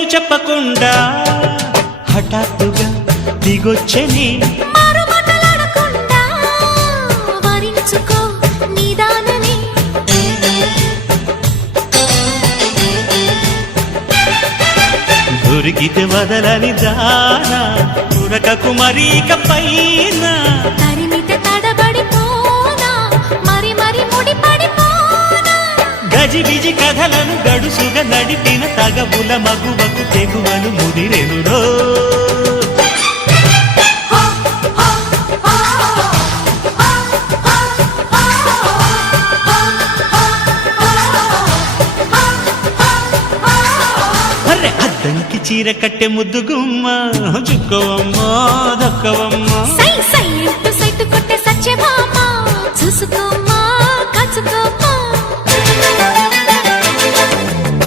పేరు చెప్పకుండా హఠాత్తుగా దిగొచ్చని దొరికితే వదలని దానా ఉరకకు మరీక పైన తరిమితే తడబడిపోనా మరి మరి ముడిపడిపోనా గజిబిజి కథలను గడుసుగా నడిపిన తగవుల మగువకు తెగువను ముదిరెనురో అద్దంకి చీర కట్టె ముద్దు గుమ్మ చుక్కవమ్మ దక్కవమ్మ సై సై అంటూ సైటు కొట్టే సత్యభామ చూసుకోమ్మ